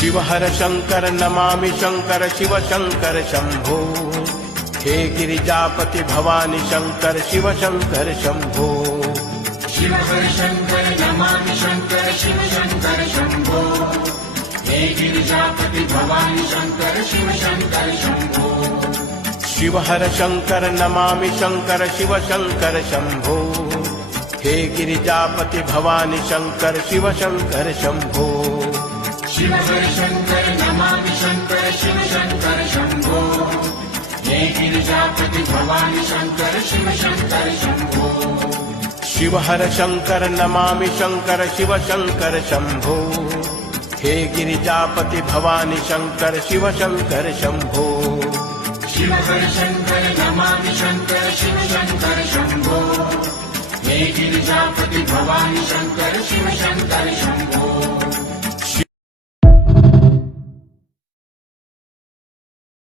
शिव हर शंकर नमामि शंकर शिव शंकर शंभो। हे गिरिजापति भवानी शंकर शिव शंकर शंभो। शिव हर शंकर नमामि शंकर शिव शंकर शंभो। हे गिरिजापति भवानी शंकर शिव शंकर शंभो। शिव हर शंकर नमामि शंकर शिव शंकर शंभो। हे गिरिजापति भवानी शंकर शिव शंकर शंभो। शिव हर शंकर नमामि शंकर शिव शंकर शंभो। हे गिरिजापति भवानी शंकर शिव शंकर शंभो। शिव हर शंकर नमामि शंकर शिव शंकर शंभो। हे गिरिजापति भवानी शंकर शिव शंकर शंभो। शिव हर शंकर नमामि शंकर शिव शंकर शंभो। हे गिरिजापति भवानी शंकर शिव शंकर शंभो।